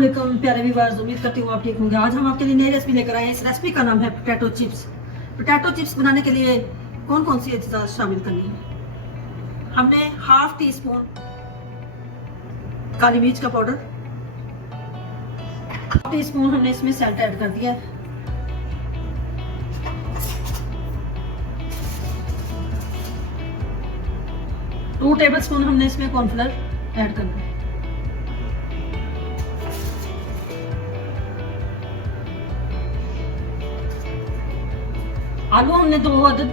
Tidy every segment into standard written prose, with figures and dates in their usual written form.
अस्सलाम प्यारे व्यूअर्स, उम्मीद करती हूँ आप ठीक होंगे। आज हम आपके लिए नई रेसिपी लेकर आए हैं। इस रेसिपी का नाम है पोटैटो चिप्स। पोटैटो चिप्स बनाने के लिए कौन कौन सी अज्जा शामिल करनी है। हमने हाफ टी स्पून काली मिर्च का पाउडर, हाफ टी स्पून हमने इसमें सॉल्ट ऐड कर दिया है, 2 टेबलस्पून हमने इसमें कॉर्नफ्लोर ऐड करना है। आलू हमने 2 अदद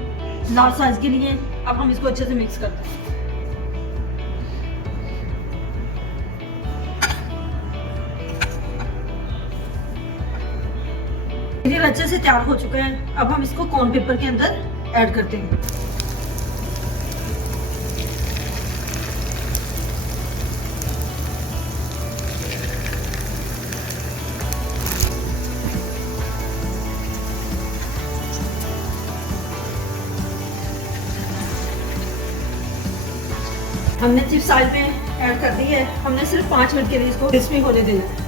लार्ज साइज के लिए। अब हम इसको अच्छे से मिक्स करते हैं। ये अच्छे से तैयार हो चुका है। अब हम इसको कॉर्न पेपर के अंदर ऐड करते हैं। हमने चिप्स ऑयल में ऐड कर दी है। हमने सिर्फ 5 मिनट के लिए इसको क्रिस्पी होने देना है।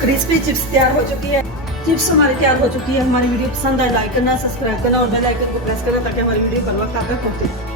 क्रिस्पी चिप्स तैयार हो चुकी है। चिप्स हमारी तैयार हो चुकी है। हमारी वीडियो पसंद आए लाइक करना, सब्सक्राइब करना और बेल आइकन को प्रेस करना ताकि हमारी वीडियो पर वक्त आप तक पहुंचे।